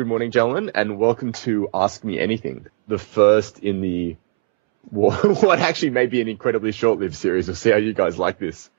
Good morning, gentlemen, and welcome to Ask Me Anything, the first in the what actually may be an incredibly short-lived series. We'll see how you guys like this.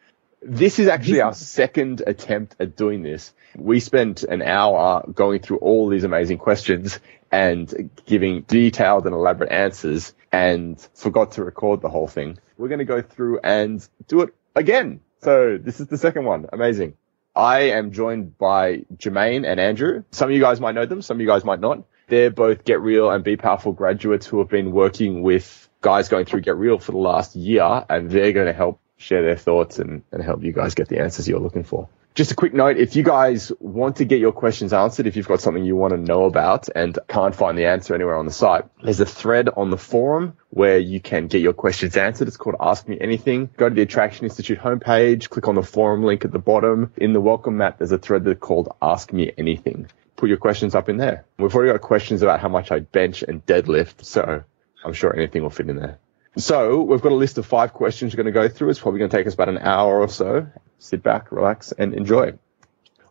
This is actually our second attempt at doing this. We spent an hour going through all these amazing questions and giving detailed and elaborate answers and forgot to record the whole thing. We're going to go through and do it again. So this is the second one. Amazing. I am joined by Jermaine and Andrew. Some of you guys might know them. Some of you guys might not. They're both Get Real and Be Powerful graduates who have been working with guys going through Get Real for the last year, and they're going to help share their thoughts and help you guys get the answers you're looking for. Just a quick note, if you guys want to get your questions answered, if you've got something you want to know about and can't find the answer anywhere on the site, there's a thread on the forum where you can get your questions answered. It's called Ask Me Anything. Go to the Attraction Institute homepage, click on the forum link at the bottom. In the welcome mat, there's a thread that's called Ask Me Anything. Put your questions up in there. We've already got questions about how much I bench and deadlift, so I'm sure anything will fit in there. So we've got a list of 5 questions we're going to go through. It's probably going to take us about an hour or so. Sit back, relax, and enjoy.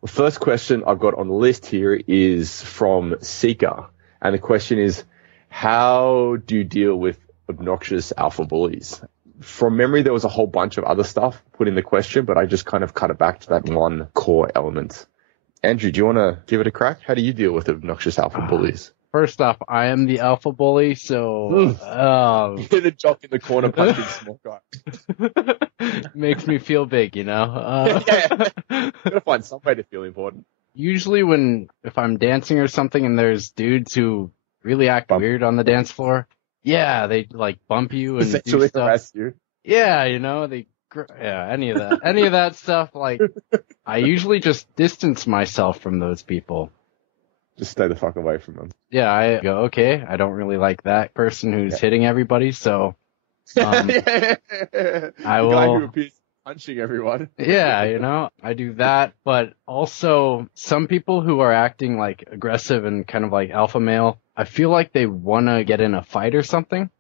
The first question I've got on the list here is from Seeker. And the question is, how do you deal with obnoxious alpha bullies? From memory, there was a whole bunch of other stuff put in the question, but I just kind of cut it back to that one core element. Andrew, do you want to give it a crack? How do you deal with obnoxious alpha bullies? First off, I am the alpha bully, so You're the jock in the corner punching small guy. Makes me feel big, you know. Gotta find some way to feel important. Usually, if I'm dancing or something, and there's dudes who really act weird on the dance floor, yeah, they like bump you and do stuff. Harass you. Yeah, you know, any of that stuff. Like, I usually just distance myself from those people. Just stay the fuck away from them. Yeah, I go, okay, I don't really like that person who's hitting everybody, so I will. Guy who appears punching everyone. Yeah, you know, I do that, but also some people who are acting like aggressive and kind of like alpha male, I feel like they want to get in a fight or something.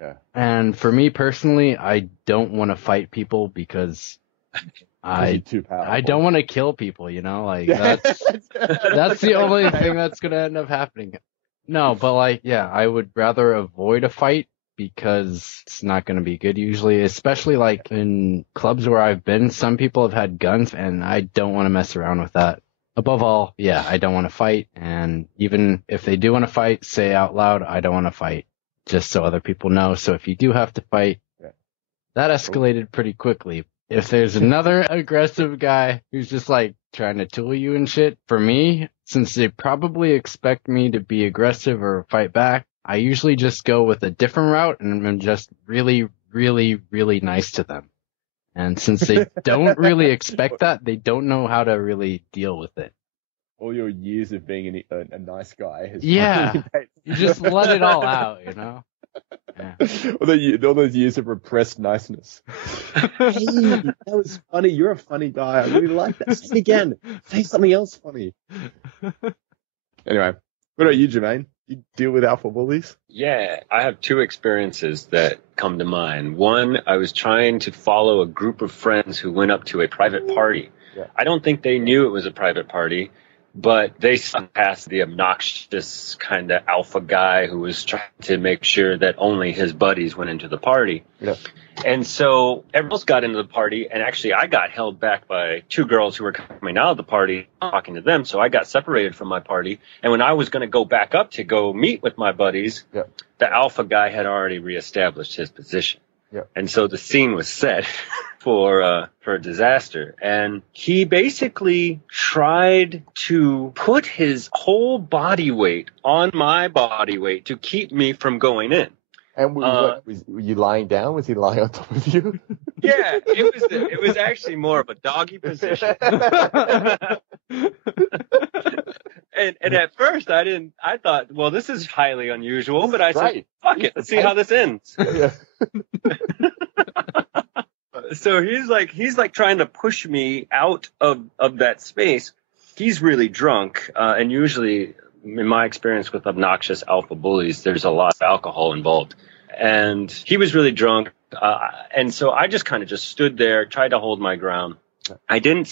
Yeah. And for me personally, I don't want to fight people because I don't want to kill people, you know, like that's the only thing that's going to end up happening. No, but like, yeah, I would rather avoid a fight because it's not going to be good usually, especially like in clubs where I've been, some people have had guns and I don't want to mess around with that. Above all, yeah, I don't want to fight. And even if they do want to fight, say out loud, I don't want to fight, just so other people know. So if you do have to fight, that escalated pretty quickly. If there's another aggressive guy who's just like trying to tool you and shit, for me, since they probably expect me to be aggressive or fight back, I usually just go with a different route and I'm just really, really, really nice to them. And since they don't really expect that, they don't know how to really deal with it. All your years of being a nice guy has you just let it all out, you know? Yeah. All those years of repressed niceness. Hey, that was funny. You're a funny guy. I really like that. Say it again. Say something else funny. Anyway, what about you, Jermaine? You deal with alpha bullies? Yeah, I have 2 experiences that come to mind. One, I was trying to follow a group of friends who went up to a private party. Yeah. I don't think they knew it was a private party, but they surpassed the obnoxious kind of alpha guy who was trying to make sure that only his buddies went into the party. Yeah. And so everyone else got into the party, and actually I got held back by 2 girls who were coming out of the party, talking to them, so I got separated from my party. And when I was going to go back up to go meet with my buddies, the alpha guy had already reestablished his position. Yeah. And so the scene was set for a disaster. And he basically tried to put his whole body weight on my body weight to keep me from going in. And were you lying down? Was he lying on top of you? Yeah, it was actually more of a doggy position. And at first I thought, well, this is highly unusual, but I said, fuck it, let's see how this ends. Yeah. So he's like trying to push me out of that space. He's really drunk, and usually in my experience with obnoxious alpha bullies, there's a lot of alcohol involved. And he was really drunk, and so I just kind of just stood there, tried to hold my ground. I didn't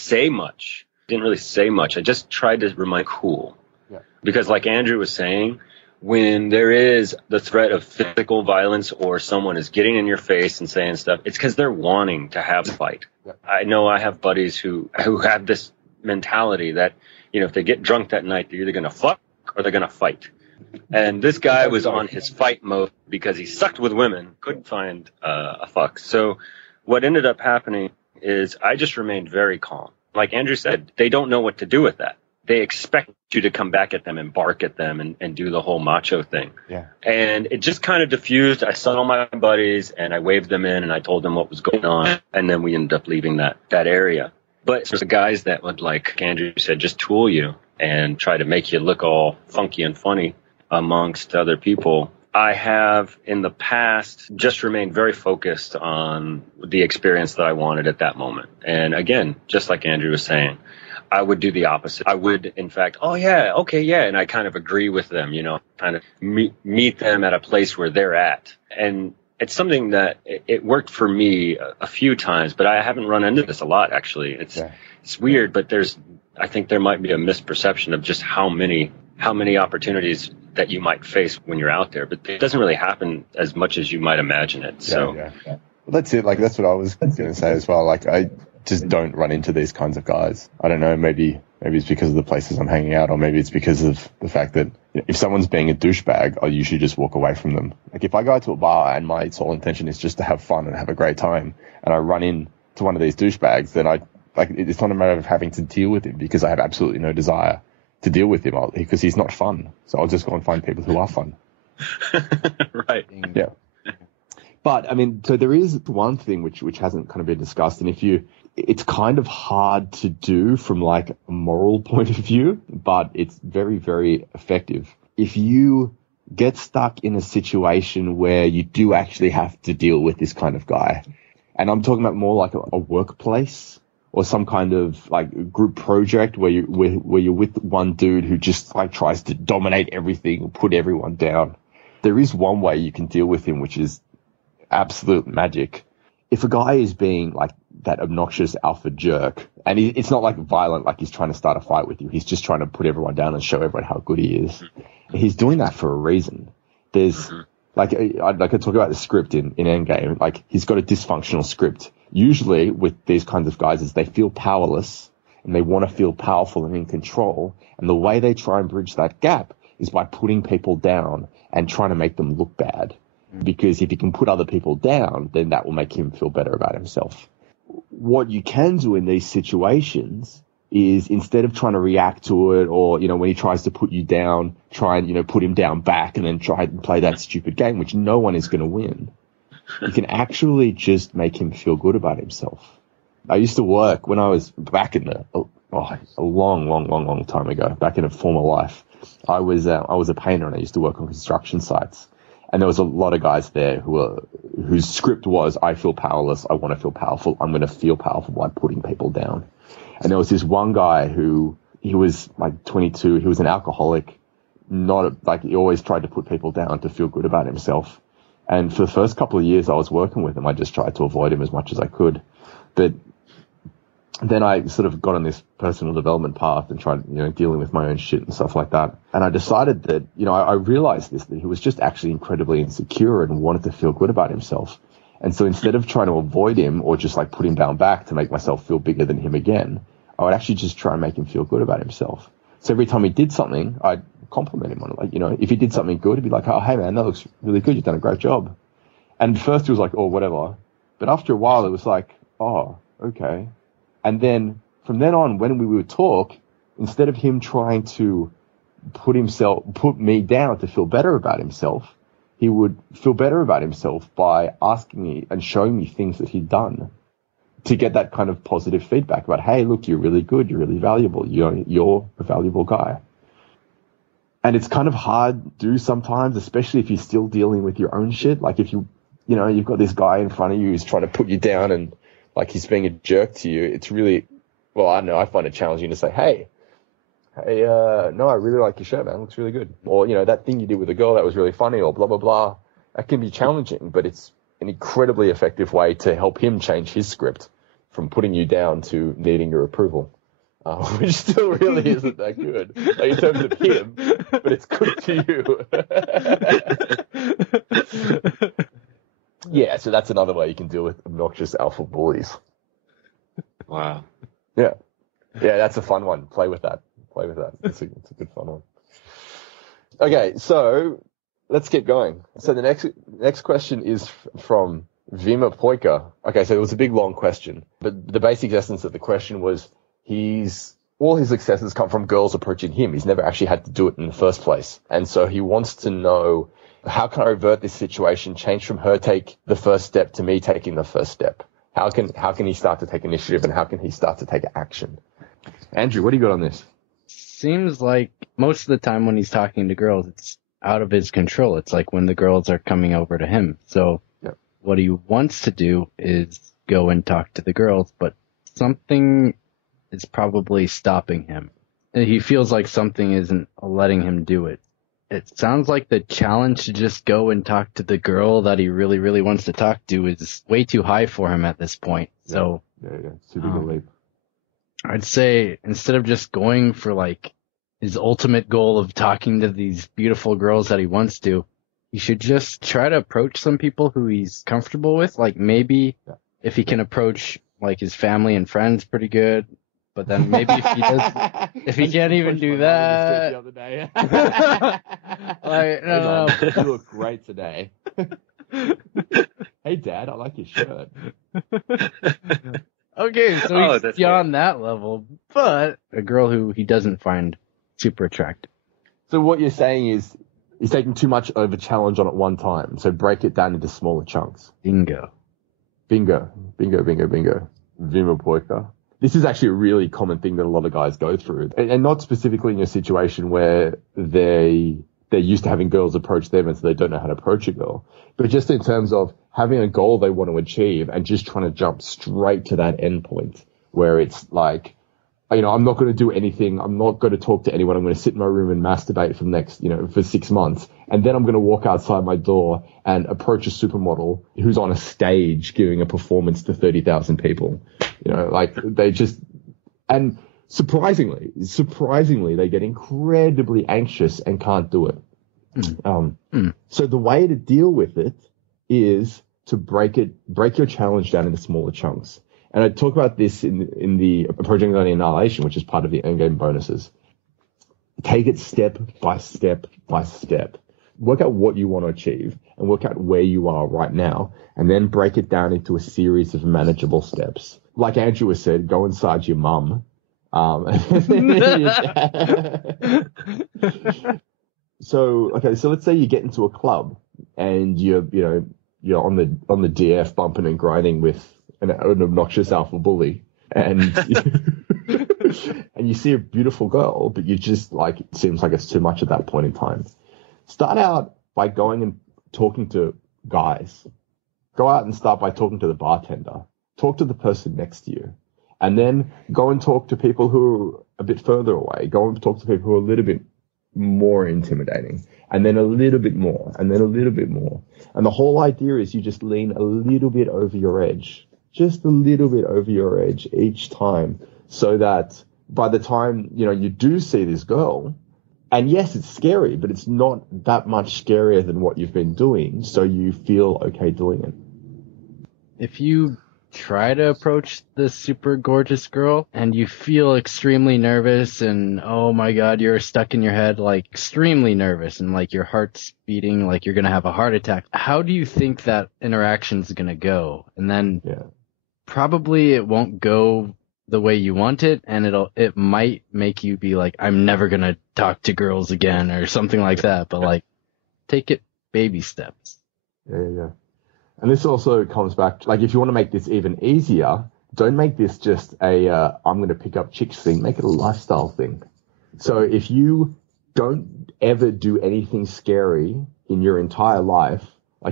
really say much. I just tried to remain cool. Yeah. Because like Andrew was saying, when there is the threat of physical violence or someone is getting in your face and saying stuff, it's because they're wanting to have a fight. Yeah. I know I have buddies who have this mentality that, you know, if they get drunk that night, they're either going to fuck or they're going to fight. And this guy was on his fight mode because he sucked with women, couldn't find a fuck. So what ended up happening is I just remained very calm. Like Andrew said, they don't know what to do with that. They expect you to come back at them and bark at them and do the whole macho thing. Yeah. And it just kind of diffused. I saw all my buddies and I waved them in and I told them what was going on. And then we ended up leaving that area. But there's the guys that would, like Andrew said, just tool you and try to make you look all funky and funny amongst other people. I have in the past just remained very focused on the experience that I wanted at that moment. And again, just like Andrew was saying, I would do the opposite. I would, in fact, oh, yeah, okay, yeah. And I kind of agree with them, you know, kind of meet them at a place where they're at. And it's something that it worked for me a few times, but I haven't run into this a lot, actually. It's weird, but I think there might be a misperception of just how many opportunities that you might face when you're out there. But it doesn't really happen as much as you might imagine it. So yeah. Well, that's it. Like, that's what I was going to say as well. Like, I just don't run into these kinds of guys. I don't know, maybe it's because of the places I'm hanging out, or maybe it's because of the fact that, you know, if someone's being a douchebag, I'll usually just walk away from them. Like, if I go to a bar and my sole intention is just to have fun and have a great time, and I run into one of these douchebags, then it's not a matter of having to deal with him, because I have absolutely no desire to deal with him because he's not fun. So I'll just go and find people who are fun. Right. Yeah. But I mean, so there is one thing which hasn't kind of been discussed, and it's kind of hard to do from like a moral point of view, but it's very, very effective. If you get stuck in a situation where you do actually have to deal with this kind of guy, and I'm talking about more like a workplace or some kind of like group project where you're with one dude who just like tries to dominate everything or put everyone down. There is one way you can deal with him, which is absolute magic. If a guy is being like that obnoxious alpha jerk, and it's not like violent, like he's trying to start a fight with you, he's just trying to put everyone down and show everyone how good he is. He's doing that for a reason. There's like I could talk about the script in Endgame. Like, he's got a dysfunctional script. Usually with these kinds of guys is they feel powerless and they want to feel powerful and in control. And the way they try and bridge that gap is by putting people down and trying to make them look bad. Because if he can put other people down, then that will make him feel better about himself. What you can do in these situations is, instead of trying to react to it, or, you know, when he tries to put you down, try and, you know, put him down back and then try and play that stupid game, which no one is going to win. You can actually just make him feel good about himself. I used to work when I was back in a long time ago, back in a former life. I was a painter, and I used to work on construction sites. And there was a lot of guys there whose script was, I feel powerless, I want to feel powerful, I'm going to feel powerful by putting people down. And there was this one guy he was like 22, he was an alcoholic, he always tried to put people down to feel good about himself. And for the first couple of years I was working with him, I just tried to avoid him as much as I could. But then I sort of got on this personal development path and tried, you know, dealing with my own shit and stuff like that. And I decided that, you know, I realized that he was just actually incredibly insecure and wanted to feel good about himself. And so instead of trying to avoid him or just like put him down back to make myself feel bigger than him again, I would actually just try and make him feel good about himself. So every time he did something, I'd compliment him on it. Like, you know, if he did something good, he'd be like, oh, hey man, that looks really good. You've done a great job. And first he was like, oh, whatever. But after a while it was like, oh, okay. And then from then on, when we would talk, instead of him trying to put me down to feel better about himself, he would feel better about himself by asking me and showing me things that he'd done to get that kind of positive feedback about, hey, look, you're really good. You're really valuable. You're a valuable guy. And it's kind of hard to do sometimes, especially if you're still dealing with your own shit. Like if you've got this guy in front of you who's trying to put you down and like he's being a jerk to you, it's really, well, I don't know, I find it challenging to say, hey, no, I really like your shirt, man. It looks really good. Or, you know, that thing you did with the girl, that was really funny, or blah, blah, blah. That can be challenging, but it's an incredibly effective way to help him change his script from putting you down to needing your approval. which still really isn't that good, like, in terms of him, but it's good to you. Yeah, so that's another way you can deal with obnoxious alpha bullies. Wow. Yeah, that's a fun one. Play with that. It's a good fun one. Okay, so let's keep going. So the next question is from Vima Poika. Okay, so it was a big, long question, but the basic essence of the question was all his successes come from girls approaching him. He's never actually had to do it in the first place. And so he wants to know, how can I revert this situation, change from her take the first step to me taking the first step? How can he start to take initiative, and how can he start to take action? Andrew, what do you got on this? Seems like most of the time when he's talking to girls, it's out of his control. It's like when the girls are coming over to him. So what he wants to do is go and talk to the girls, but something is probably stopping him. He feels like something isn't letting him do it. It sounds like the challenge to just go and talk to the girl that he really, really wants to talk to is way too high for him at this point. So it's too big a leap. I'd say instead of just going for like his ultimate goal of talking to these beautiful girls that he wants to, he should just try to approach some people who he's comfortable with. Like maybe if he can approach like his family and friends pretty good, but then maybe if he can't even do that. The other day. Like, no. You look great today. Hey, Dad, I like your shirt. Okay, so he's beyond that level, but a girl who he doesn't find super attractive. So what you're saying is he's taking too much of a challenge on at one time. So break it down into smaller chunks. Bingo. Vima Poika. This is actually a really common thing that a lot of guys go through, and not specifically in a situation where they're used to having girls approach them and so they don't know how to approach a girl, but just in terms of having a goal they want to achieve and just trying to jump straight to that end point where it's like, I'm not going to do anything. I'm not going to talk to anyone. I'm going to sit in my room and masturbate for the next, for 6 months. And then I'm going to walk outside my door and approach a supermodel who's on a stage giving a performance to 30,000 people. They just, and surprisingly, they get incredibly anxious and can't do it. So the way to deal with it is to break your challenge down into smaller chunks. And I talk about this in the Approaching Anxiety Annihilation, which is part of the endgame bonuses. Take it step by step by step. Work out what you want to achieve and work out where you are right now, and then break it down into a series of manageable steps. Like Andrew has said, go inside your mum. So let's say you get into a club and you're on the DF bumping and grinding with an obnoxious alpha bully, and and you see a beautiful girl, but you just it seems like it's too much at that point in time. Start out by going and talking to guys. Go out and start by talking to the bartender. Talk to the person next to you, and then go and talk to people who are a bit further away. Go and talk to people who are a little bit more intimidating, and then a little bit more, and then a little bit more. And the whole idea is you just lean a little bit over your edge. Just a little bit over your edge each time, so that by the time, you do see this girl, and yes, it's scary, but it's not that much scarier than what you've been doing, so you feel okay doing it. If you try to approach this super gorgeous girl and you feel extremely nervous and, oh my God, you're stuck in your head, extremely nervous, and your heart's beating like you're going to have a heart attack, how do you think that interaction's going to go? And then probably it won't go the way you want it, and it might make you be like, I'm never going to talk to girls again or something like that. But take it baby steps. Yeah. And this also comes back, if you want to make this even easier, don't make this just a I'm going to pick up chicks thing. Make it a lifestyle thing. So if you don't ever do anything scary in your entire life,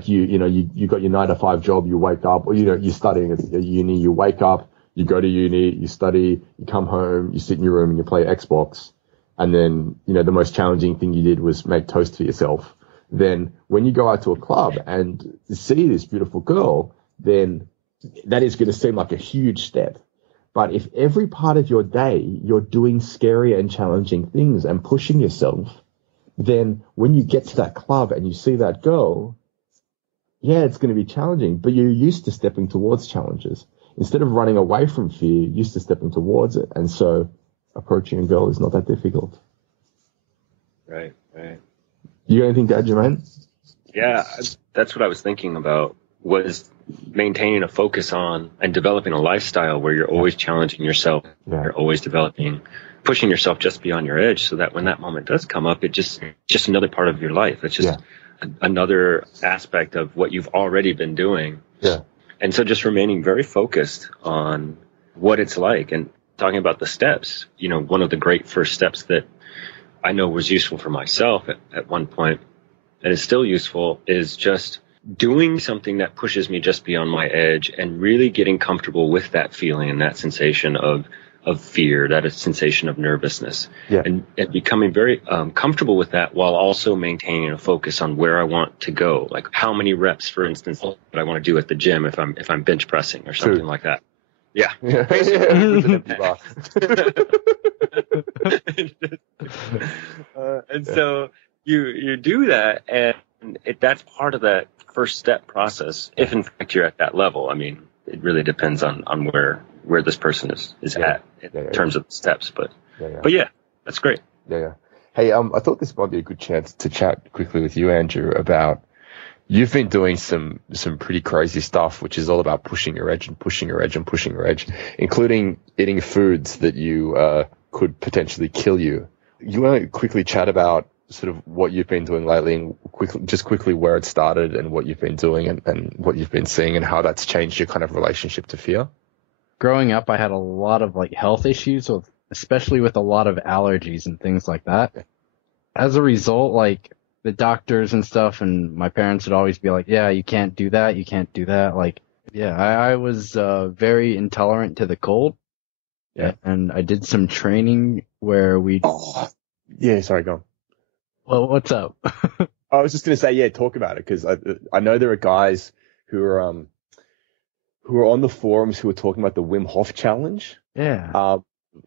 you got your 9-to-5 job, you wake up, or you're studying at uni, you wake up, you go to uni, you study, you come home, you sit in your room and you play Xbox, and then the most challenging thing you did was make toast for yourself. Then when you go out to a club and see this beautiful girl, then that is going to seem like a huge step. But if every part of your day you're doing scary and challenging things and pushing yourself, then when you get to that club and you see that girl, yeah, it's going to be challenging, but you're used to stepping towards challenges. Instead of running away from fear, you're used to stepping towards it. And so approaching a girl is not that difficult. Right. You got anything to add, Jermaine? Yeah, that's what I was thinking about, was maintaining a focus on and developing a lifestyle where you're always challenging yourself. Yeah. You're always pushing yourself just beyond your edge, so that when that moment does come up, it's just another part of your life. It's just another aspect of what you've already been doing. Yeah. And so just remaining very focused on what it's like, and talking about the steps. One of the great first steps that I know was useful for myself at one point, and is still useful, is just doing something that pushes me just beyond my edge and really getting comfortable with that feeling and that sensation of fear, that sensation of nervousness, and becoming very comfortable with that, while also maintaining a focus on where I want to go. Like how many reps, for instance, that I want to do at the gym if I'm bench pressing or something like that. Yeah. And so you do that, and that's part of that first step process. If in fact you're at that level, I mean, it really depends on where this person is at in terms of the steps. But yeah, that's great. Yeah. Hey, I thought this might be a good chance to chat quickly with you, Andrew, about, you've been doing some pretty crazy stuff, which is all about pushing your edge, including eating foods that you could potentially kill you. You want to quickly chat about sort of what you've been doing lately, and quickly where it started and what you've been doing and what you've been seeing and how that's changed your kind of relationship to fear? Growing up, I had a lot of health issues, especially with a lot of allergies and things like that. As a result, the doctors and stuff and my parents would always be like, yeah, you can't do that. I was very intolerant to the cold. Yeah. And I did some training where sorry, go on. Well, what's up? I was just going to say, talk about it, because I know there are guys who are on the forums who are talking about the Wim Hof challenge. Yeah.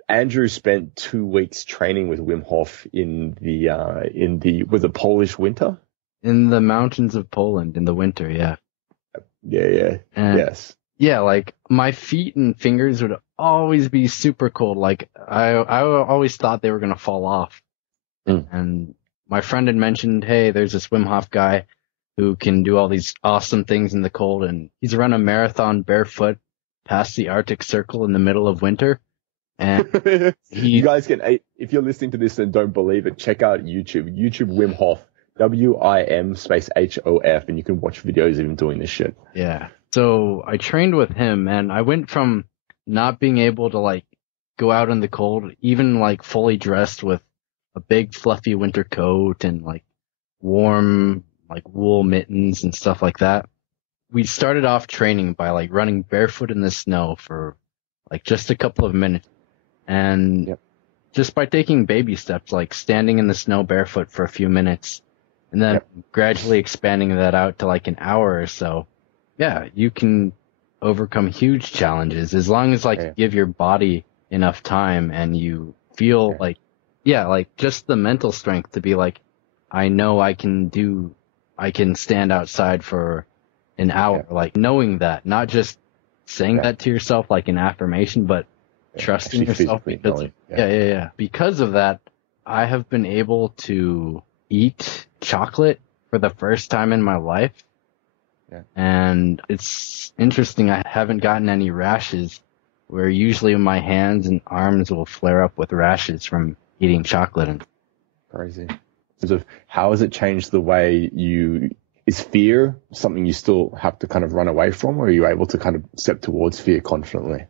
Andrew spent 2 weeks training with Wim Hof in the Polish winter? In the mountains of Poland in the winter, yeah. Yeah. Yes. Yeah, my feet and fingers would always be super cold. I always thought they were going to fall off. And my friend had mentioned, hey, there's this Wim Hof guy who can do all these awesome things in the cold, and he's run a marathon barefoot past the Arctic Circle in the middle of winter. And you guys if you're listening to this and don't believe it, check out YouTube Wim Hof, WIM_HOF, and you can watch videos of him doing this shit. Yeah. So I trained with him, and I went from not being able to go out in the cold, even fully dressed with a big fluffy winter coat and warm wool mittens and stuff like that. We started off training by running barefoot in the snow for just a couple of minutes. And just by taking baby steps, standing in the snow barefoot for a few minutes, and then gradually expanding that out to an hour or so. Yeah, you can overcome huge challenges as long as you give your body enough time and you feel just the mental strength to be I know I can stand outside for an hour, knowing that, not just saying that to yourself an affirmation, but trusting yourself. Because of that, I have been able to eat chocolate for the first time in my life. Yeah. And it's interesting, I haven't gotten any rashes, where usually my hands and arms will flare up with rashes from eating chocolate. Crazy. So how has it changed the way is fear something you still have to kind of run away from, or are you able to kind of step towards fear confidently?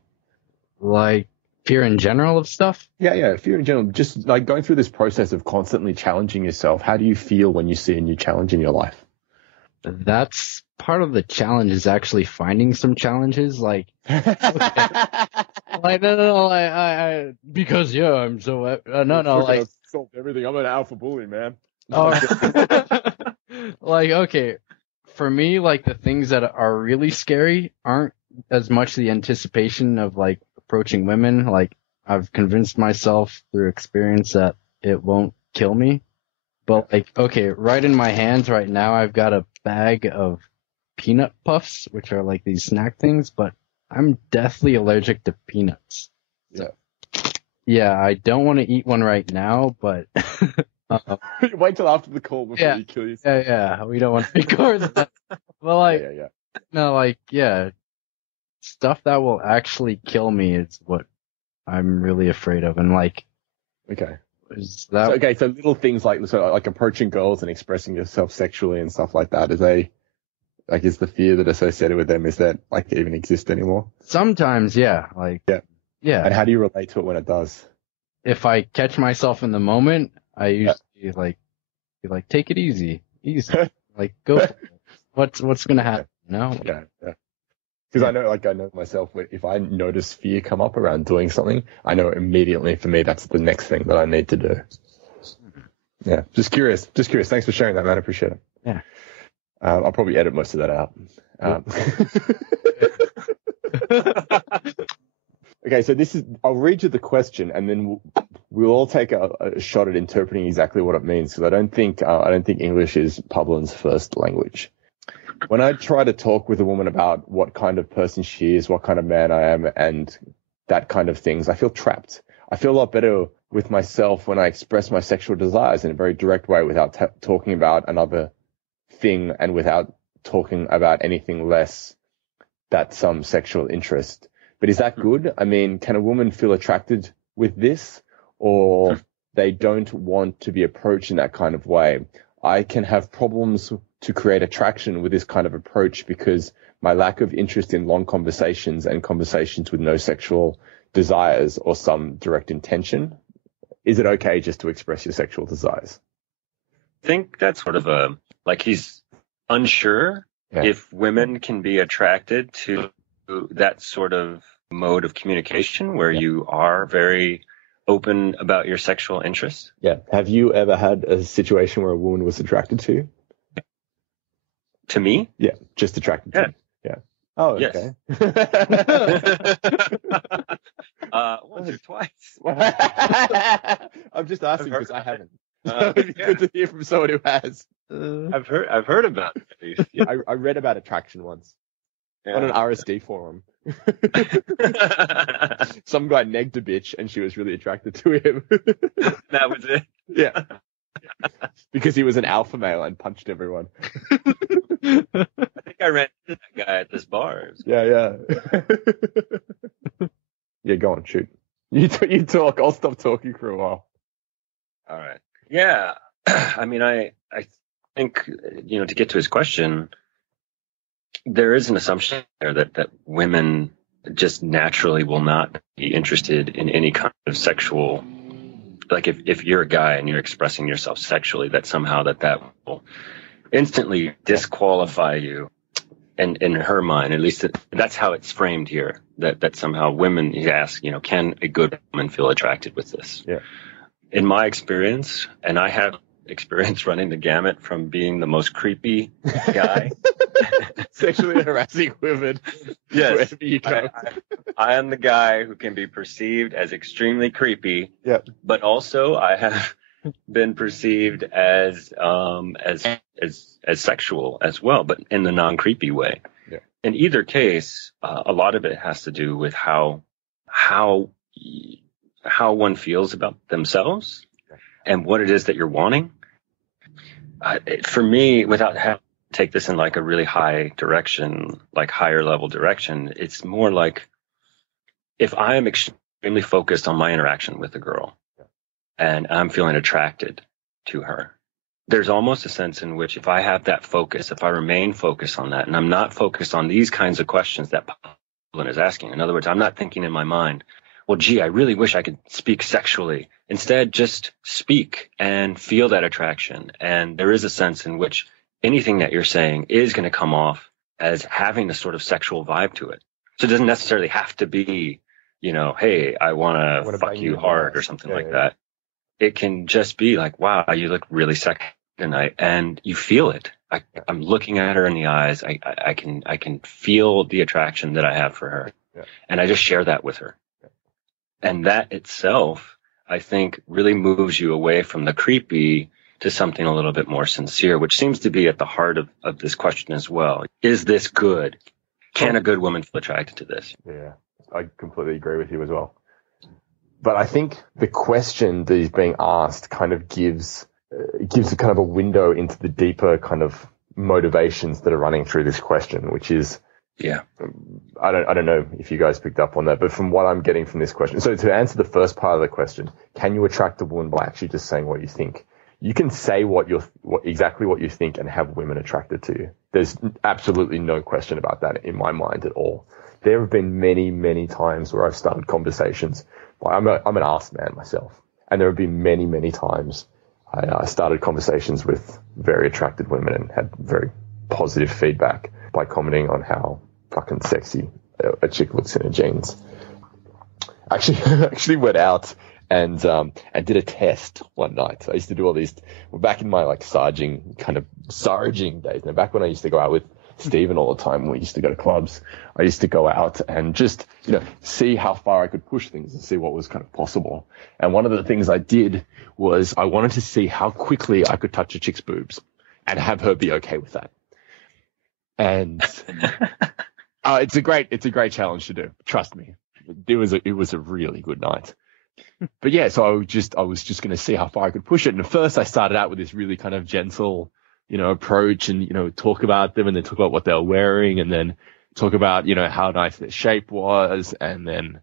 Fear in general of stuff? Yeah, fear in general. Just going through this process of constantly challenging yourself, how do you feel when you see a new challenge in your life? That's part of the challenge, is actually finding some challenges. Okay. Because I'm so no. Solved everything. I'm an alpha bully, man. Okay. For me, the things that are really scary aren't as much the anticipation of approaching women. Like, I've convinced myself through experience that it won't kill me. But like, okay, right in my hands right now, I've got a bag of peanut puffs, which are like these snack things, but I'm deathly allergic to peanuts. Yeah. Yeah, I don't want to eat one right now, but wait till after the call before you kill yourself. Yeah, we don't want to record that. Well, like, no, like, stuff that will actually kill me is what I'm really afraid of, and like, so little things like approaching girls and expressing yourself sexually and stuff like that, is the fear that associated with them, is that like even exist anymore? Sometimes, yeah. And how do you relate to it when it does? If I catch myself in the moment, I usually be like, take it easy, like go. What's gonna happen? No. Yeah. Because I know myself, if I notice fear come up around doing something, I know immediately for me that's the next thing that I need to do. Yeah. Just curious. Thanks for sharing that, man. I appreciate it. Yeah. I'll probably edit most of that out. Okay, so I'll read you the question, and then we'll all take a shot at interpreting exactly what it means, because I don't think English is Pablin's first language. When I try to talk with a woman about what kind of person she is, what kind of man I am, and that kind of things, I feel trapped. I feel a lot better with myself when I express my sexual desires in a very direct way, without talking about another thing and without talking about anything less that's some sexual interest. But is that good? I mean, can a woman feel attracted with this, or they don't want to be approached in that kind of way? I can have problems to create attraction with this kind of approach because my lack of interest in long conversations and conversations with no sexual desires or some direct intention. Is it okay just to express your sexual desires? I think that's sort of he's unsure if women can be attracted to that sort of mode of communication where you are very open about your sexual interests. Yeah. Have you ever had a situation where a woman was attracted to you? To me? Yeah, just attracted to you. Yeah. Oh, okay. Yes. Once or twice. I'm just asking because I haven't. It's good to hear from someone who has. I've heard about it. Yeah, I read about attraction once on an RSD forum. Some guy negged a bitch and she was really attracted to him. That was it. Yeah. Because he was an alpha male and punched everyone. I think I ran into that guy at this bar. Yeah. Yeah, go on, shoot. You talk. I'll stop talking for a while. All right. Yeah. I mean, I think, to get to his question, there is an assumption there that women just naturally will not be interested in any kind of sexual, like if you're a guy and you're expressing yourself sexually, that somehow that will instantly disqualify you. And in her mind, at least that's how it's framed here, that somehow women, he asks, can a good woman feel attracted with this? Yeah. In my experience, and I have experience running the gamut from being the most creepy guy, sexually harassing women. Yes, I am the guy who can be perceived as extremely creepy. Yeah, but also I have been perceived as sexual as well, but in the non-creepy way. Yeah. In either case, a lot of it has to do with how one feels about themselves and what it is that you're wanting. For me, without having to take this in like a really high direction, like higher level direction, it's more like if I am extremely focused on my interaction with a girl and I'm feeling attracted to her, there's almost a sense in which if I have that focus, if I remain focused on that, and I'm not focused on these kinds of questions that Paulin is asking, in other words, I'm not thinking in my mind, well, gee, I really wish I could speak sexually. Instead, just speak and feel that attraction. And there is a sense in which anything that you're saying is going to come off as having a sort of sexual vibe to it. So it doesn't necessarily have to be, hey, I want to fuck you hard or something like that. It can just be like, wow, you look really sexy tonight, and you feel it. I'm looking at her in the eyes. I can feel the attraction that I have for her, and I just share that with her. And that itself, I think, really moves you away from the creepy to something a little bit more sincere, which seems to be at the heart of this question as well. Is this good? Can a good woman feel attracted to this? Yeah, I completely agree with you as well. But I think the question that is being asked kind of gives a kind of a window into the deeper kind of motivations that are running through this question, which is, yeah, I don't know if you guys picked up on that, but from what I'm getting from this question, so to answer the first part of the question, can you attract a woman by actually just saying what you think? You can say exactly what you think and have women attracted to you. There's absolutely no question about that in my mind at all. There have been many, many times where I've started conversations. I'm an asked man myself, and there have been many, many times I started conversations with very attracted women and had very positive feedback by commenting on how fucking sexy a chick looks in her jeans. Actually went out and did a test one night. I used to do all these back in my like sergeant days. Now, back when I used to go out with Stephen all the time when we used to go to clubs, I used to go out and just, see how far I could push things and see what was kind of possible. And one of the things I did was I wanted to see how quickly I could touch a chick's boobs and have her be okay with that. And it's a great challenge to do. Trust me. It was a really good night. But yeah, so I was just going to see how far I could push it. And at first I started out with this really kind of gentle, approach and, talk about them and then talk about what they were wearing and then talk about, how nice their shape was and then,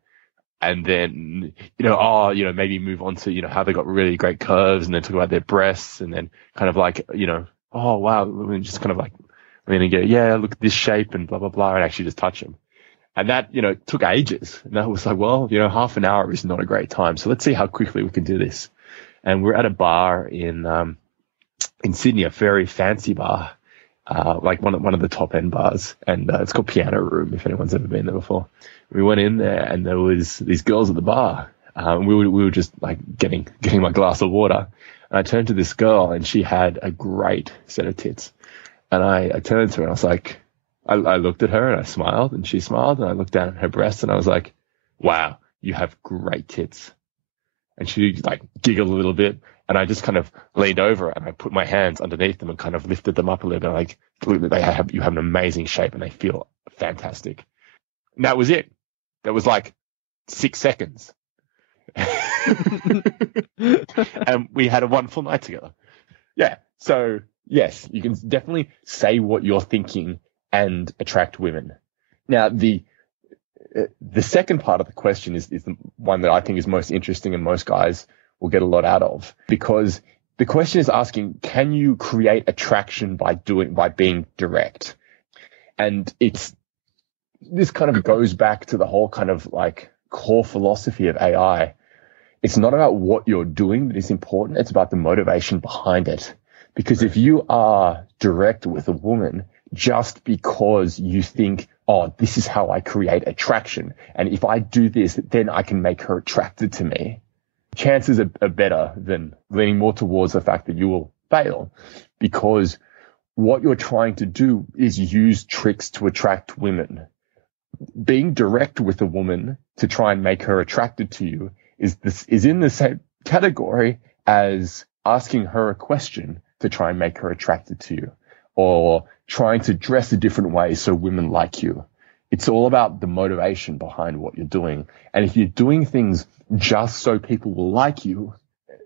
maybe move on to, how they got really great curves and then talk about their breasts and then kind of like, oh, wow, and just kind of like, and go, yeah, look at this shape and blah, blah, blah, and actually just touch them. And that, took ages. And that was like, well, half an hour is not a great time. So let's see how quickly we can do this. And we're at a bar in Sydney, a very fancy bar, like one of the top end bars. And it's called Piano Room, if anyone's ever been there before. We went in there and there was these girls at the bar. We were just like getting my glass of water. And I turned to this girl and she had a great set of tits. And I turned to her and I was like, I looked at her and I smiled and she smiled and I looked down at her breasts and I was like, wow, you have great tits. And she like giggled a little bit and I just kind of leaned over and I put my hands underneath them and kind of lifted them up a little bit. Like, you have an amazing shape and they feel fantastic. And that was it. That was like 6 seconds. And we had a wonderful night together. Yeah. So yes, you can definitely say what you're thinking and attract women. Now, the second part of the question is the one that I think is most interesting and most guys will get a lot out of, because the question is asking, can you create attraction by being direct? And this kind of goes back to the whole kind of like core philosophy of AI. It's not about what you're doing that is important. It's about the motivation behind it. Because if you are direct with a woman just because you think, oh, this is how I create attraction, and if I do this, then I can make her attracted to me, chances are better than leaning more towards the fact that you will fail, because what you're trying to do is use tricks to attract women. Being direct with a woman to try and make her attracted to you is in the same category as asking her a question to try and make her attracted to you, or trying to dress a different way so women like you. It's all about the motivation behind what you're doing. And if you're doing things just so people will like you,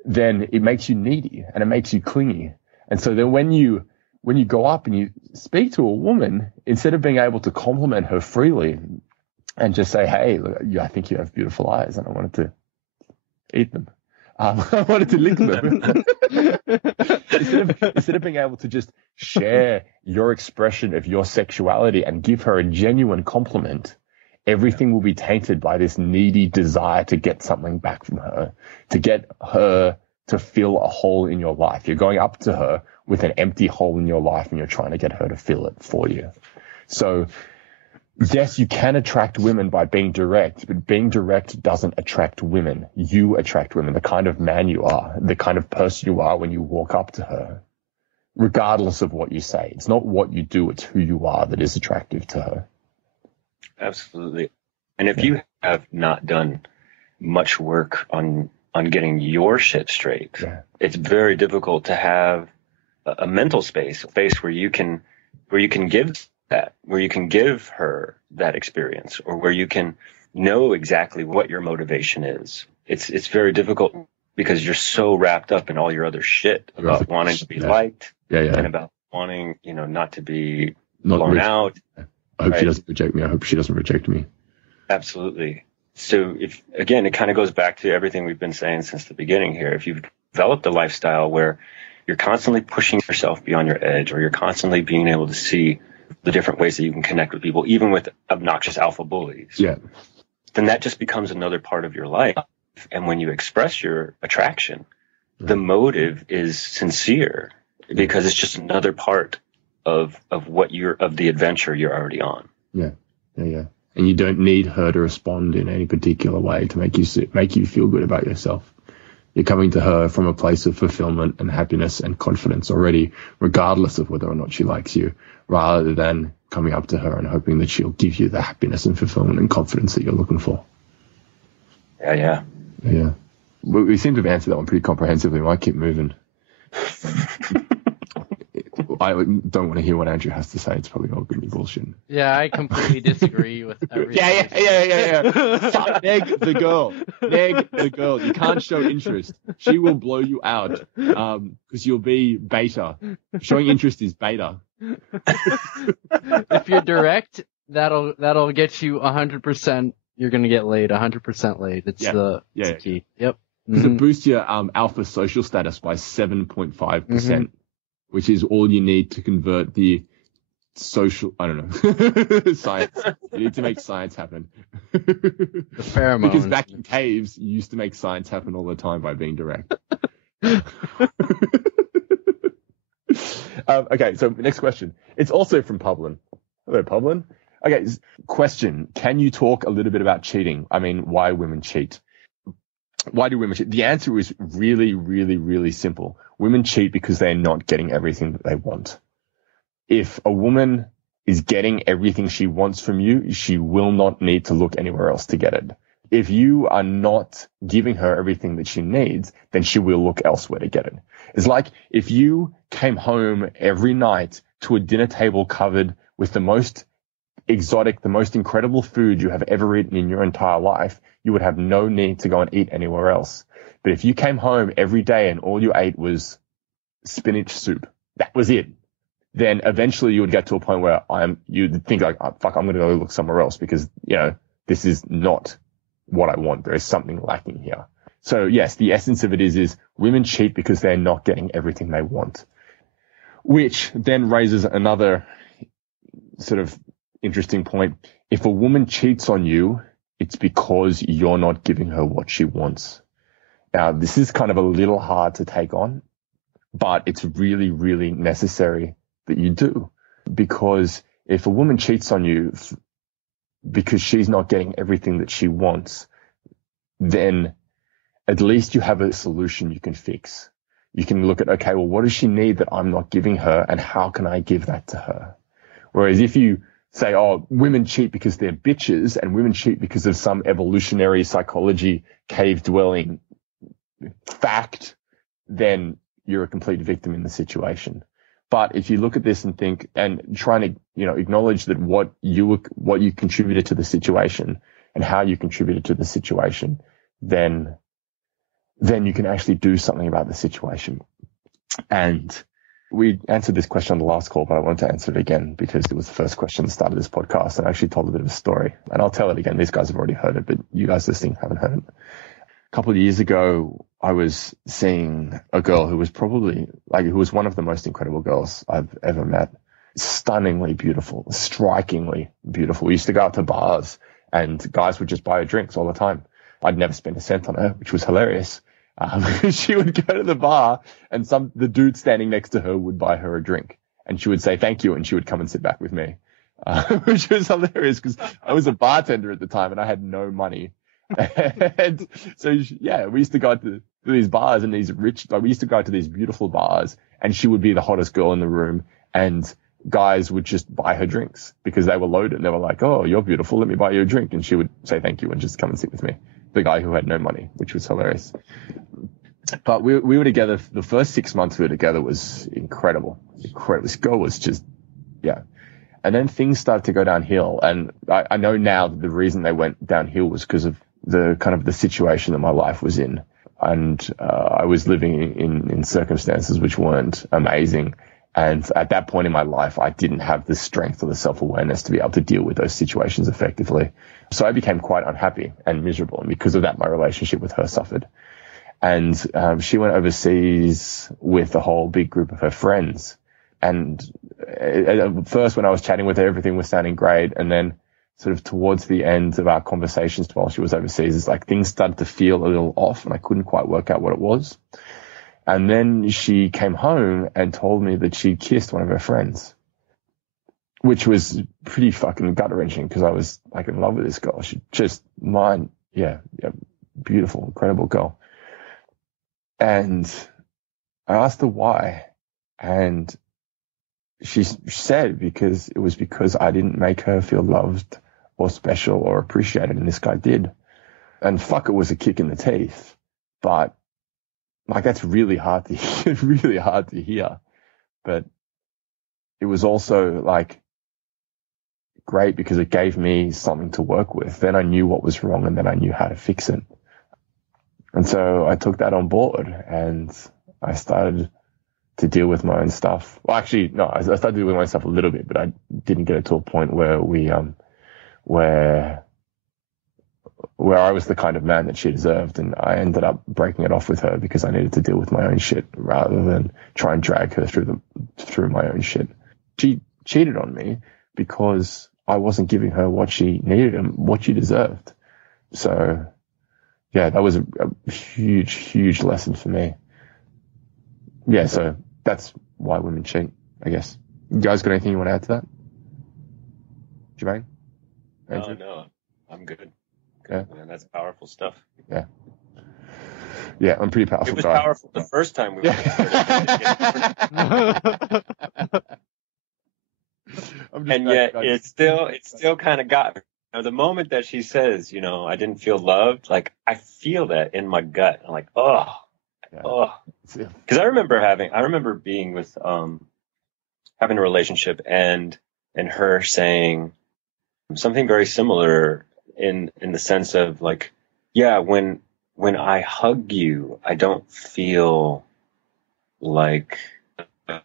then it makes you needy and it makes you clingy. And so then when you go up and you speak to a woman, instead of being able to compliment her freely and just say, hey, look, I think you have beautiful eyes and I wanted to eat them. I wanted to lick them. Instead of being able to just share your expression of your sexuality and give her a genuine compliment, everything will be tainted by this needy desire to get something back from her, to get her to fill a hole in your life. You're going up to her with an empty hole in your life and you're trying to get her to fill it for you. So yes, you can attract women by being direct, but being direct doesn't attract women. You attract women, the kind of man you are, the kind of person you are when you walk up to her, regardless of what you say. It's not what you do, it's who you are that is attractive to her. Absolutely. And if you have not done much work on getting your shit straight. Yeah. It's very difficult to have a mental space where you can give that, where you can give her that experience, or where you can know exactly what your motivation is. It's very difficult because you're so wrapped up in all your other shit about wanting to be liked and about wanting, not to be blown out. I hope she doesn't reject me. I hope she doesn't reject me. Absolutely. So again, it kind of goes back to everything we've been saying since the beginning here. If you've developed a lifestyle where you're constantly pushing yourself beyond your edge, or you're constantly being able to see the different ways that you can connect with people, even with obnoxious alpha bullies, then that just becomes another part of your life. And when you express your attraction, the motive is sincere because it's just another part of the adventure you're already on. Yeah. And you don't need her to respond in any particular way to make you feel good about yourself. You're coming to her from a place of fulfillment and happiness and confidence already, regardless of whether or not she likes you, rather than coming up to her and hoping that she'll give you the happiness and fulfillment and confidence that you're looking for. Yeah. We seem to have answered that one pretty comprehensively. We might keep moving. I don't want to hear what Andrew has to say. It's probably all going to be bullshit. Yeah, I completely disagree with everything. Yeah. Fuck Neg the girl. You can't show interest. She will blow you out because you'll be beta. Showing interest is beta. If you're direct, that'll get you 100%. You're going to get laid, 100% laid. It's the key. Yep. Because it boosts your alpha social status by 7.5%. Which is all you need to convert the social, I don't know, science. You need to make science happen. The pheromones. Because back in caves, you used to make science happen all the time by being direct. Okay, so next question. It's also from Publin. Hello, Publin. Okay, question. Can you talk a little bit about cheating? I mean, why women cheat? Why do women cheat? The answer is really, really, really simple. Women cheat because they're not getting everything that they want. If a woman is getting everything she wants from you, she will not need to look anywhere else to get it. If you are not giving her everything that she needs, then she will look elsewhere to get it. It's like if you came home every night to a dinner table covered with the most exotic, the most incredible food you have ever eaten in your entire life, you would have no need to go and eat anywhere else. But if you came home every day and all you ate was spinach soup, that was it, then eventually you would get to a point where you'd think like, oh, fuck, I'm going to go look somewhere else because, this is not what I want. There is something lacking here. So yes, the essence of it is women cheat because they're not getting everything they want, which then raises another sort of interesting point. If a woman cheats on you, it's because you're not giving her what she wants. Now, this is kind of a little hard to take on, but it's really, really necessary that you do. Because if a woman cheats on you because she's not getting everything that she wants, then at least you have a solution you can fix. You can look at, okay, well, what does she need that I'm not giving her, and how can I give that to her? Whereas if you say, oh, women cheat because they're bitches and women cheat because of some evolutionary psychology, cave-dwelling fact, then you're a complete victim in the situation. But if you look at this and think and trying to, acknowledge that what you contributed to the situation and how you contributed to the situation, then you can actually do something about the situation. And we answered this question on the last call, but I wanted to answer it again because it was the first question that started this podcast, and I actually told a bit of a story. And I'll tell it again. These guys have already heard it, but you guys listening haven't heard it. A couple of years ago, I was seeing a girl who was who was one of the most incredible girls I've ever met. Stunningly beautiful, strikingly beautiful. We used to go out to bars and guys would just buy her drinks all the time. I'd never spent a cent on her, which was hilarious. She would go to the bar and the dude standing next to her would buy her a drink and she would say thank you and she would come and sit back with me, which was hilarious because I was a bartender at the time and I had no money. And so, we used to go to these bars and we used to go to these beautiful bars and she would be the hottest girl in the room and guys would just buy her drinks because they were loaded and they were like, oh, you're beautiful, let me buy you a drink. And she would say thank you and just come and sit with me. the guy who had no money, which was hilarious. But we were together. The first 6 months we were together was incredible. This girl was just, yeah. And then things started to go downhill. And I know now that the reason they went downhill was because of the kind of the situation that my life was in. And I was living in circumstances which weren't amazing. And at that point in my life, I didn't have the strength or the self-awareness to be able to deal with those situations effectively. So I became quite unhappy and miserable. And because of that, my relationship with her suffered. And she went overseas with a whole big group of her friends. And at first, when I was chatting with her, everything was sounding great. And then sort of towards the end of our conversations while she was overseas, it's like things started to feel a little off and I couldn't quite work out what it was. And then she came home and told me that she'd kissed one of her friends, which was pretty fucking gut-wrenching because I was like in love with this girl. She just beautiful, incredible girl. And I asked her why. And she said because I didn't make her feel loved or special or appreciated, and this guy did. And fuck, it was a kick in the teeth. But like that's really hard to hear. But it was also like great because it gave me something to work with. Then I knew what was wrong and then I knew how to fix it. And so I took that on board and I started to deal with my own stuff. Well, actually, no, I started dealing with my stuff a little bit, but I didn't get it to a point where where I was the kind of man that she deserved. And I ended up breaking it off with her because I needed to deal with my own shit rather than try and drag her through my own shit. She cheated on me because I wasn't giving her what she needed and what she deserved. So yeah, that was a huge, huge lesson for me. Yeah, so that's why women cheat, I guess. You guys got anything you want to add to that? Jermaine? Andrew? No, I'm good. Yeah. Man, that's powerful stuff. Yeah. Yeah, I'm pretty powerful. It was powerful the first time we went. And yet it still kind of got me. The moment that she says, I didn't feel loved, like I feel that in my gut. I'm like, because I remember being with, having a relationship and her saying something very similar in the sense of like, yeah, when I hug you, I don't feel like I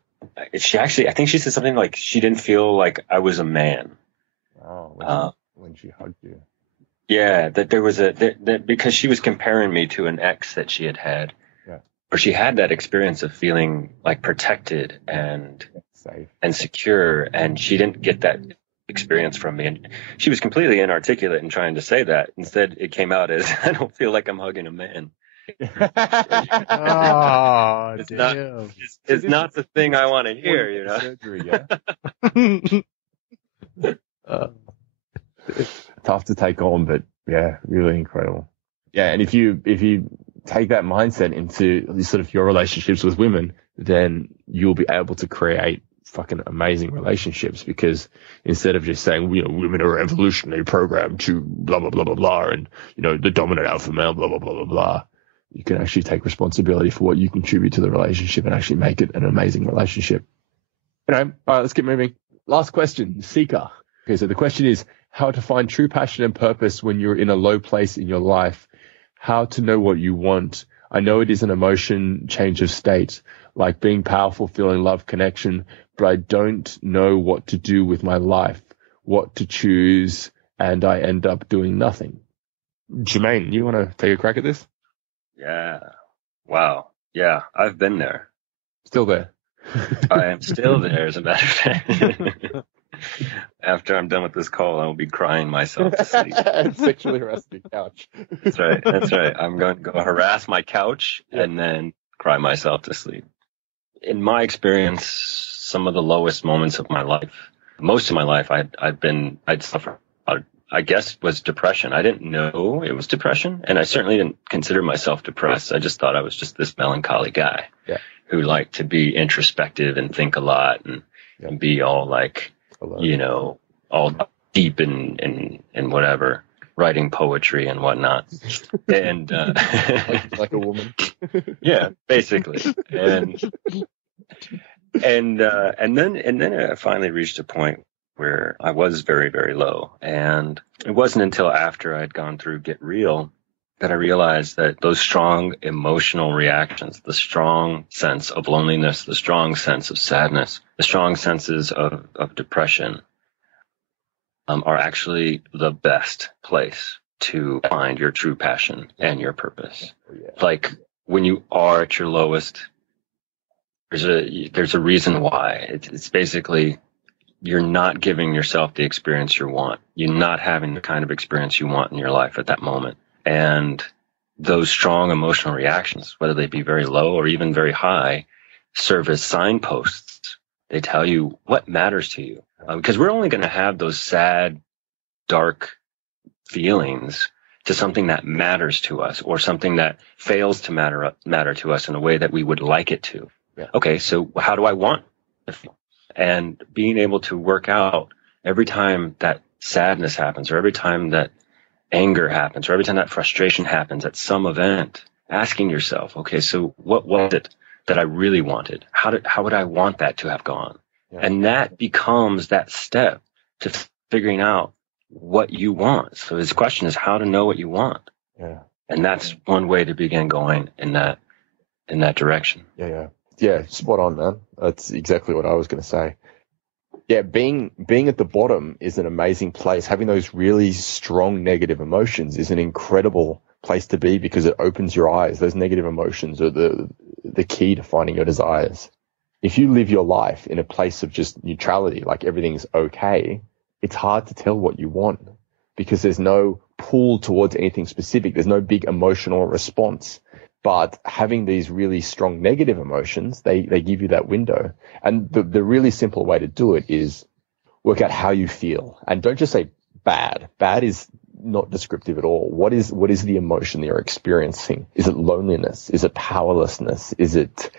think she said something like she didn't feel like I was a man. Oh, when she hugged you. Yeah, that there was that because she was comparing me to an ex that she had. Yeah. Or she had that experience of feeling like protected and safe and secure, and she didn't get that experience from me. And she was completely inarticulate in trying to say that. Instead, it came out as, I don't feel like I'm hugging a man. Oh, it's not the thing I want to hear, Surgery, yeah. Tough to take on, but yeah, really incredible. Yeah, and if you take that mindset into sort of your relationships with women, then you'll be able to create fucking amazing relationships, because instead of just saying, women are evolutionarily programmed to blah, blah, blah, blah, blah, and, the dominant alpha male, blah, blah, blah, blah, blah, you can actually take responsibility for what you contribute to the relationship and actually make it an amazing relationship. All right, let's keep moving. Last question, Seeker. Okay, so the question is how to find true passion and purpose when you're in a low place in your life, how to know what you want. I know it is an emotion change of state, like being powerful, feeling love, connection, but I don't know what to do with my life, what to choose, and I end up doing nothing. Jermaine, you want to take a crack at this? Yeah. Wow. Yeah, I've been there. Still there. I am still there, as a matter of fact. After I'm done with this call, I will be crying myself to sleep. And sexually harassing the couch. That's right. I'm going to go harass my couch and then cry myself to sleep. In my experience, some of the lowest moments of my life, most of my life, I'd suffered, I guess, was depression. I didn't know it was depression, and I certainly didn't consider myself depressed. I just thought I was just this melancholy guy who liked to be introspective and think a lot and be all like, all deep and whatever. writing poetry and whatnot. And like a woman. Yeah, basically. And then I finally reached a point where I was very, very low. And it wasn't until after I'd gone through Get Real that I realized that those strong emotional reactions, the strong sense of loneliness, the strong sense of sadness, the strong senses of depression, are actually the best place to find your true passion and your purpose. Like when you are at your lowest, there's a reason why. It's basically you're not giving yourself the experience you want. You're not having the kind of experience you want in your life at that moment. And those strong emotional reactions, whether they be very low or even very high, serve as signposts. They tell you what matters to you. Because we're only going to have those sad, dark feelings to something that matters to us or something that fails to matter to us in a way that we would like it to. Yeah. Okay, so how do I want to feel? And being able to work out every time that sadness happens or every time that anger happens or every time that frustration happens at some event, asking yourself, okay, so what was it that I really wanted? How would I want that to have gone? Yeah. And that becomes that step to figuring out what you want. So his question is how to know what you want. Yeah. And that's one way to begin going in that direction. Yeah, spot on, man. That's exactly what I was going to say. Yeah, being at the bottom is an amazing place. Having those really strong negative emotions is an incredible place to be because it opens your eyes. Those negative emotions are the key to finding your desires. If you live your life in a place of just neutrality, like everything's okay, it's hard to tell what you want because there's no pull towards anything specific. There's no big emotional response. But having these really strong negative emotions, they give you that window. And the really simple way to do it is work out how you feel. And don't just say bad. Bad is not descriptive at all. What is the emotion that you're experiencing? Is it loneliness? Is it powerlessness? Is it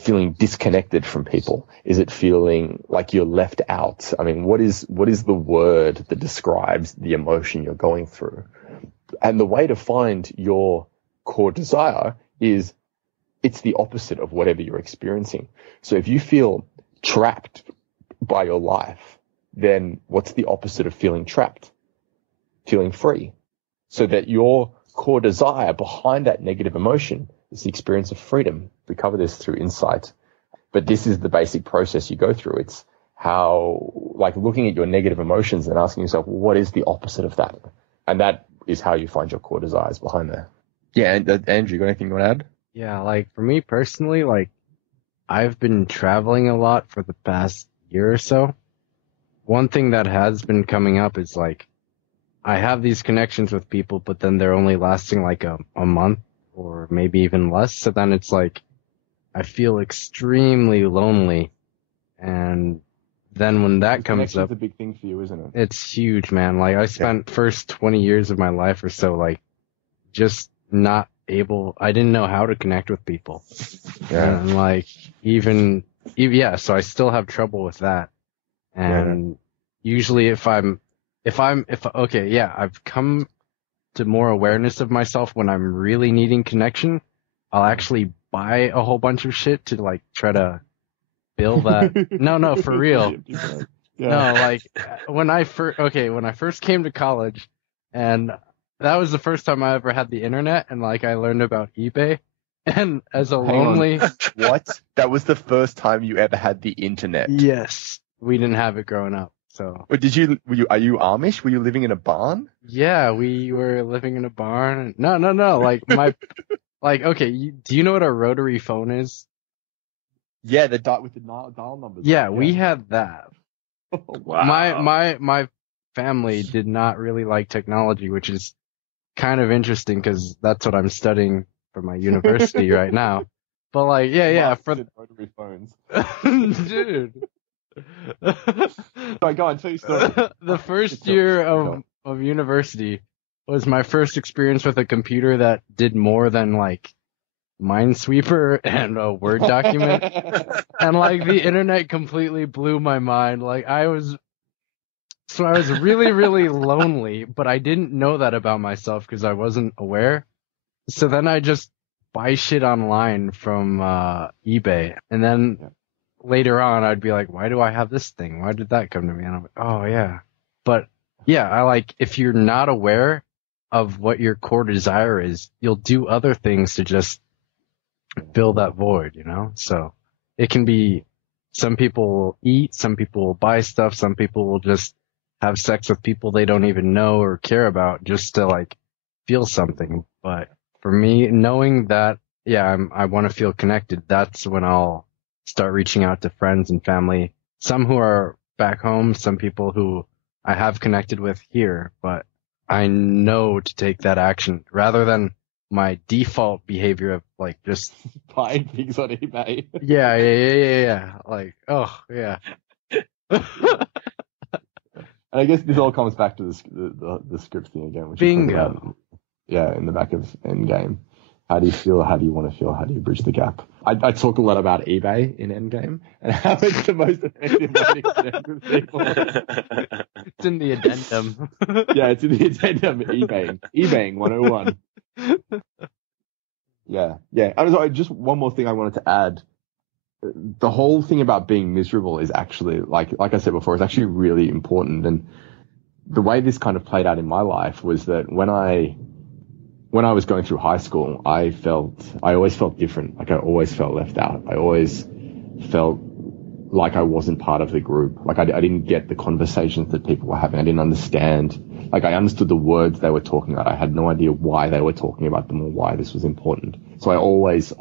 feeling disconnected from people? Is it feeling like you're left out? I mean, what is the word that describes the emotion you're going through? And the way to find your core desire is it's the opposite of whatever you're experiencing. So if you feel trapped by your life, then what's the opposite of feeling trapped? Feeling free. So that your core desire behind that negative emotion is the experience of freedom. We cover this through insight, but this is the basic process you go through. It's how, like looking at your negative emotions and asking yourself, well, what is the opposite of that? And that is how you find your core desires behind there. Yeah, and Andrew, you got anything you want to add? Yeah, like for me personally, like I've been traveling a lot for the past year or so. One thing that has been coming up is like I have these connections with people, but then they're only lasting like a month or maybe even less. So then it's like I feel extremely lonely. And then when that comes up, it's a big thing for you, isn't it? It's huge, man. Like I spent first 20 years of my life or so like just not able, I didn't know how to connect with people. Yeah. And like so I still have trouble with that. And usually I've come to more awareness of myself when I'm really needing connection. I'll actually buy a whole bunch of shit to like try to build that. No, for real. No, like when I first came to college and that was the first time I ever had the internet, and like I learned about eBay. And as a lonely, what? That was the first time you ever had the internet? Yes, we didn't have it growing up. So, but are you Amish? Were you living in a barn? Yeah, we were living in a barn. No. Like do you know what a rotary phone is? Yeah, the dot with the dial numbers. Yeah, we had that. Wow. My family did not really like technology, which is kind of interesting because that's what I'm studying for my university right now. But like, for rotary phones, dude. Sorry, go on, tell your story. The first year of university was my first experience with a computer that did more than like Minesweeper and a Word document, and like the internet completely blew my mind. Like So I was really, really lonely, but I didn't know that about myself because I wasn't aware. So then I just buy shit online from eBay. And then later on, I'd be like, why do I have this thing? Why did that come to me? And I'm like, oh, yeah. But yeah, I like, if you're not aware of what your core desire is, you'll do other things to just fill that void, you know? So it can be, some people will eat, some people will buy stuff, some people will just have sex with people they don't even know or care about just to like feel something. But for me, knowing that, yeah, I want to feel connected, that's when I'll start reaching out to friends and family, some who are back home, some people who I have connected with here, but I know to take that action rather than my default behavior of like just buying things on eBay. Yeah. Like, oh, yeah. And I guess this all comes back to the script thing again, which Bingo. In the back of Endgame. How do you feel? How do you want to feel? How do you bridge the gap? I talk a lot about eBay in Endgame and how it's the most effective way to connect with people. It's in the addendum. Yeah, it's in the addendum. eBaying 101. Yeah. I was just one more thing I wanted to add. The whole thing about being miserable is actually, like I said before, is actually really important. And the way this kind of played out in my life was that when I was going through high school, I always felt different. Like I always felt left out. I always felt like I wasn't part of the group. Like I didn't get the conversations that people were having. I didn't understand. Like I understood the words they were talking about. I had no idea why they were talking about them or why this was important. So I always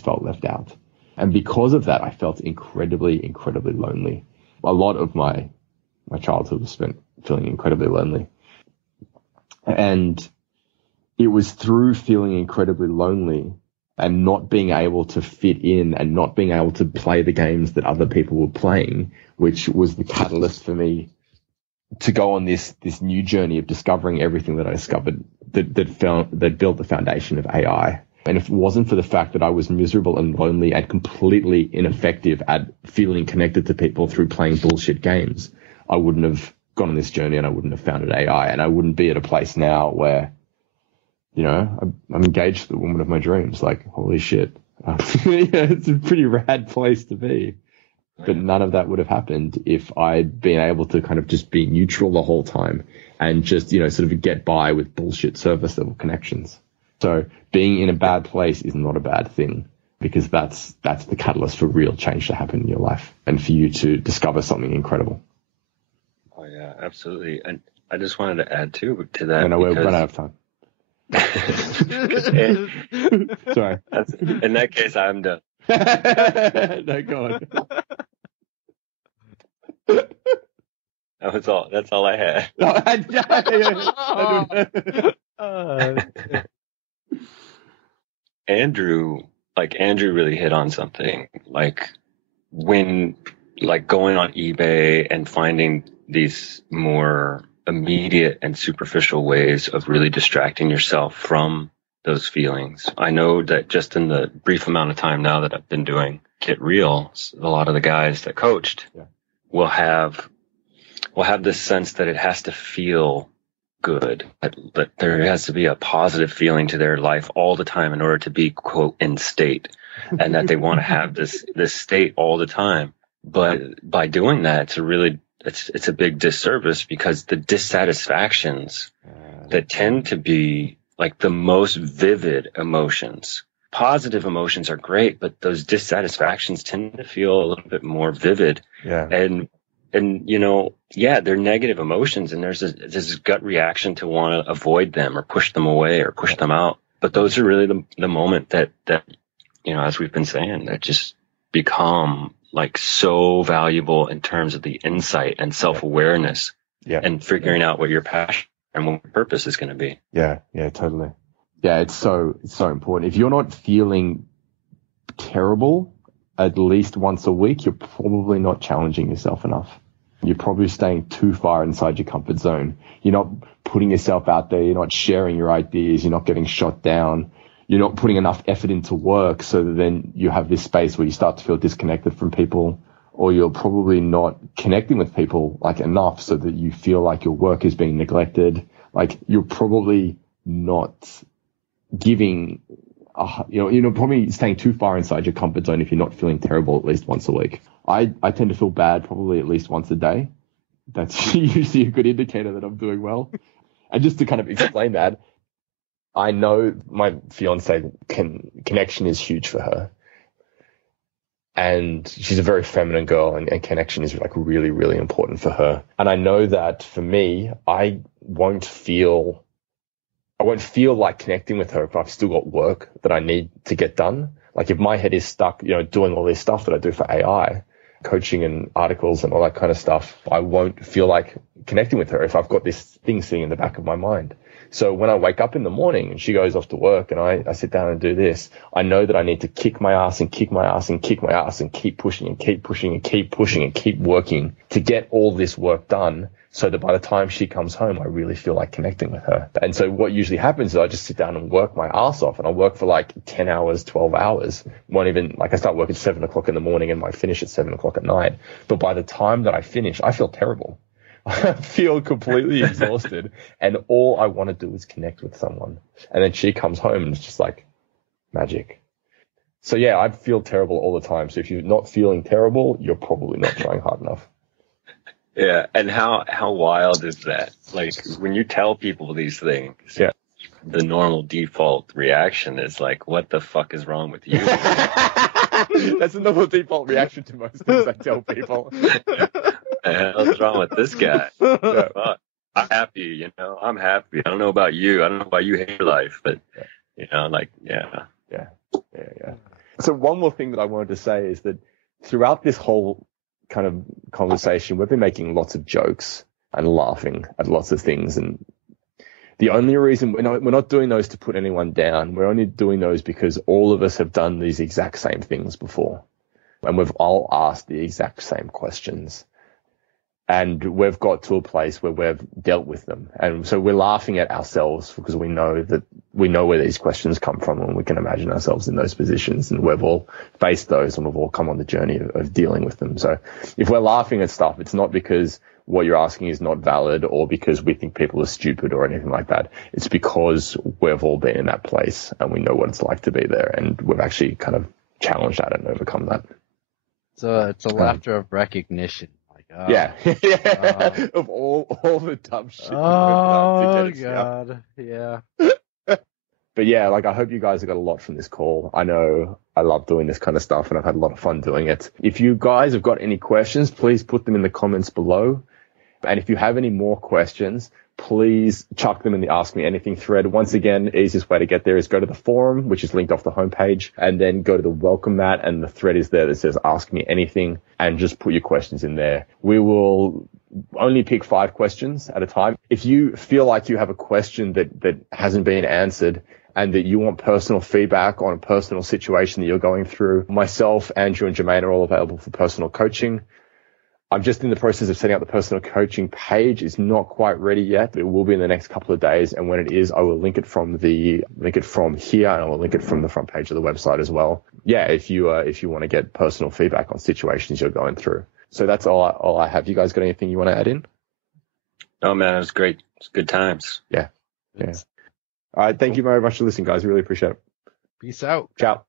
felt left out. And because of that, I felt incredibly, incredibly lonely. A lot of my childhood was spent feeling incredibly lonely. And it was through feeling incredibly lonely and not being able to fit in and not being able to play the games that other people were playing, which was the catalyst for me to go on this new journey of discovering everything that I discovered that built the foundation of AI. And if it wasn't for the fact that I was miserable and lonely and completely ineffective at feeling connected to people through playing bullshit games, I wouldn't have gone on this journey and I wouldn't have founded AI, and I wouldn't be at a place now where, you know, I'm engaged to the woman of my dreams. Like, holy shit. It's a pretty rad place to be. But none of that would have happened if I'd been able to kind of just be neutral the whole time and just, you know, sort of get by with bullshit surface level connections. So being in a bad place is not a bad thing, because that's the catalyst for real change to happen in your life and for you to discover something incredible. Oh yeah, absolutely. And I just wanted to add to that. No, we're running out of time. Sorry. In that case, I'm done. No, go on. That's all I had. Andrew really hit on something. Like when, going on eBay and finding these more immediate and superficial ways of really distracting yourself from those feelings. I know that just in the brief amount of time now that I've been doing Get Real, a lot of the guys that coached will have this sense that it has to feel good, that there has to be a positive feeling to their life all the time in order to be, quote, in state, and that they want to have this state all the time. But by doing that, it's a big disservice, because the dissatisfactions that tend to be like the most vivid emotions. Positive emotions are great, but those dissatisfactions tend to feel a little bit more vivid. Yeah. And you know, they're negative emotions, and there's this gut reaction to want to avoid them or push them away or push them out. But those are really the moment that, you know, as we've been saying, that just become like so valuable in terms of the insight and self-awareness and figuring out what your passion and what your purpose is going to be. Yeah, totally. Yeah, it's so important. If you're not feeling terrible at least once a week, you're probably not challenging yourself enough. You're probably staying too far inside your comfort zone. You're not putting yourself out there. You're not sharing your ideas. You're not getting shot down. You're not putting enough effort into work, so that then you have this space where you start to feel disconnected from people, or you're probably not connecting with people like enough so that you feel like your work is being neglected. Like you're probably not giving, probably staying too far inside your comfort zone if you're not feeling terrible at least once a week. I tend to feel bad probably at least once a day. That's usually a good indicator that I'm doing well. And just to kind of explain that, I know my fiance connection is huge for her. And she's a very feminine girl, and connection is like really, really important for her. And I know that for me, I won't feel like connecting with her if I've still got work that I need to get done. Like if my head is stuck, doing all this stuff that I do for AI, coaching and articles and all that kind of stuff, I won't feel like connecting with her if I've got this thing sitting in the back of my mind. So when I wake up in the morning and she goes off to work and I sit down and do this, I know that I need to kick my ass and kick my ass and kick my ass and keep pushing and keep pushing and keep pushing and keep working to get all this work done, so that by the time she comes home, I really feel like connecting with her. And so what usually happens is I just sit down and work my ass off, and I work for like 10 hours, 12 hours. I start work at 7 o'clock in the morning and I finish at 7 o'clock at night. But by the time that I finish, I feel terrible. I feel completely exhausted, and all I want to do is connect with someone. And then she comes home and it's just like magic. So yeah, I feel terrible all the time. So if you're not feeling terrible, you're probably not trying hard enough. Yeah, and how wild is that? Like when you tell people these things, yeah, the normal default reaction is like, "What the fuck is wrong with you?" That's the normal default reaction to most things I tell people. What the hell's wrong with this guy? Yeah. Fuck. I'm happy, I'm happy. I don't know about you. I don't know why you hate your life, but Yeah. So one more thing that I wanted to say is that throughout this whole kind of conversation, we've been making lots of jokes and laughing at lots of things. And the only reason we're not doing those to put anyone down, we're only doing those because all of us have done these exact same things before. And we've all asked the exact same questions. And we've got to a place where we've dealt with them. And so we're laughing at ourselves because we know where these questions come from, and we can imagine ourselves in those positions. And we've all faced those, and we've all come on the journey of dealing with them. So if we're laughing at stuff, it's not because what you're asking is not valid or because we think people are stupid or anything like that. It's because we've all been in that place and we know what it's like to be there. And we've actually kind of challenged that and overcome that. So it's a laughter of recognition. Yeah. Of all the dumb shit. Oh, God. Yeah. But yeah, I hope you guys have got a lot from this call. I know I love doing this kind of stuff and I've had a lot of fun doing it. If you guys have got any questions, please put them in the comments below. And if you have any more questions, please chuck them in the Ask Me Anything thread. Once again, the easiest way to get there is go to the forum, which is linked off the homepage, and then go to the welcome mat, and the thread is there that says Ask Me Anything, and just put your questions in there. We will only pick 5 questions at a time. If you feel like you have a question that hasn't been answered and that you want personal feedback on a personal situation that you're going through, myself, Andrew, and Jermaine are all available for personal coaching. I'm just in the process of setting up the personal coaching page. It's not quite ready yet, but it will be in the next couple of days. And when it is, I will link it from here, and I will link it from the front page of the website as well. Yeah, if you want to get personal feedback on situations you're going through. So that's all I have. You guys got anything you want to add in? Oh man, it was great. It's good times. Yeah. All right. Thank you very much for listening, guys. Really appreciate it. Peace out. Ciao.